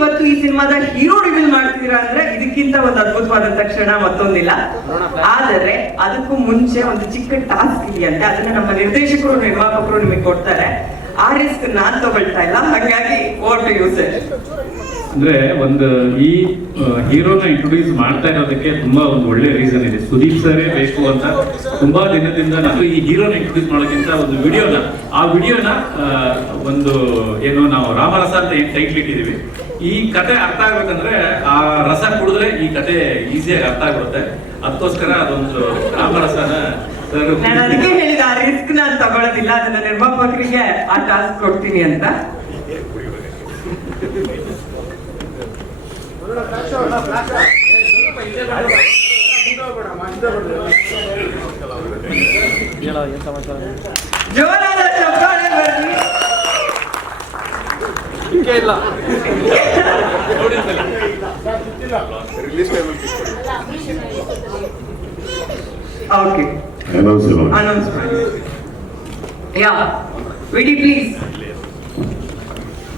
ಇವತ್ತು ಈ ಸಿನಿಮಾದ ಹೀರೋ ರಿವೀಲ್ ಮಾಡ್ತಿದ್ದೀರಾ ಅಂದ್ರೆ ಇದಕ್ಕಿಂತ ಒಂದು ಅದ್ಭುತವಾದಂತ ಕ್ಷಣ ಮತ್ತೊಂದಿಲ್ಲ. ಆದರೆ ಅದಕ್ಕೂ ಮುಂಚೆ ಒಂದು ಚಿಕ್ಕ ಟಾಸ್ಕ್ ಇದೆಯಂತೆ, ಅದನ್ನ ನಮ್ಮ ನಿರ್ದೇಶಕರು ನಿರ್ಮಾಪಕರು ನಿಮಗೆ ಕೊಡ್ತಾರೆ. ಆ ರಿಸ್ಕ್ ನಾನ್ ತಗೊಳ್ತಾ ಇಲ್ಲ, ಹಾಗಾಗಿ ವಾಟ್ ಟು ಯೂಸ್ ಇಟ್. ಅಂದ್ರೆ ಒಂದು ಈ ಹೀರೋನ ಇಂಟ್ರೊಡ್ಯೂಸ್ ಮಾಡ್ತಾ ಇರೋದಕ್ಕೆ ತುಂಬಾ ಒಂದು ಒಳ್ಳೆ ರೀಸನ್ ಇದೆ. ಸುದೀಪ್ ಸರೇ ಬೇಕು ಅಂತ ತುಂಬಾ ದಿನದಿಂದ ನಾನು ಈ ಹೀರೋನ ಇಂಟ್ರೊಡ್ಯೂಸ್ ಮಾಡೋಕ್ಕಿಂತ ಒಂದು ಆ ವಿಡಿಯೋನ ಒಂದು ಏನು ನಾವು ರಾಮರಸ ಅಂತ ಏನ್ ಟೈಟ್ಲ್ ಇಟ್ಟಿದೀವಿ, ಈ ಕತೆ ಅರ್ಥ ಆಗ್ಬೇಕಂದ್ರೆ ಆ ರಸ ಕುಡಿದ್ರೆ ಈ ಕತೆ ಈಸಿಯಾಗಿ ಅರ್ಥ ಆಗುತ್ತೆ. ಅದಕ್ಕೋಸ್ಕರ ಅದೊಂದು ರಾಮರಸನ ನಾನು ಅದಕ್ಕೆ ಹೇಳಿದ ಆ ರಿಸ್ಕ್ ನಾನು ತಗೊಳ್ಳೋದಿಲ್ಲ, ಅದನ್ನ ನಿರ್ಮಾಪಕರಿಗೆ ಆ ಟಾಸ್ಕ್ ಕೊಡ್ತೀನಿ ಅಂತ. ಜೋರಾದ ಚಪ್ಪಾಳೆ ಬರ್ಲಿ. ಇಲ್ಲ ಓಕೆ, Announce. ಅನೌನ್ಸ್ ಮಾಡಿ. ಯಾ, ರೆಡಿ ಪ್ಲೀಸ್.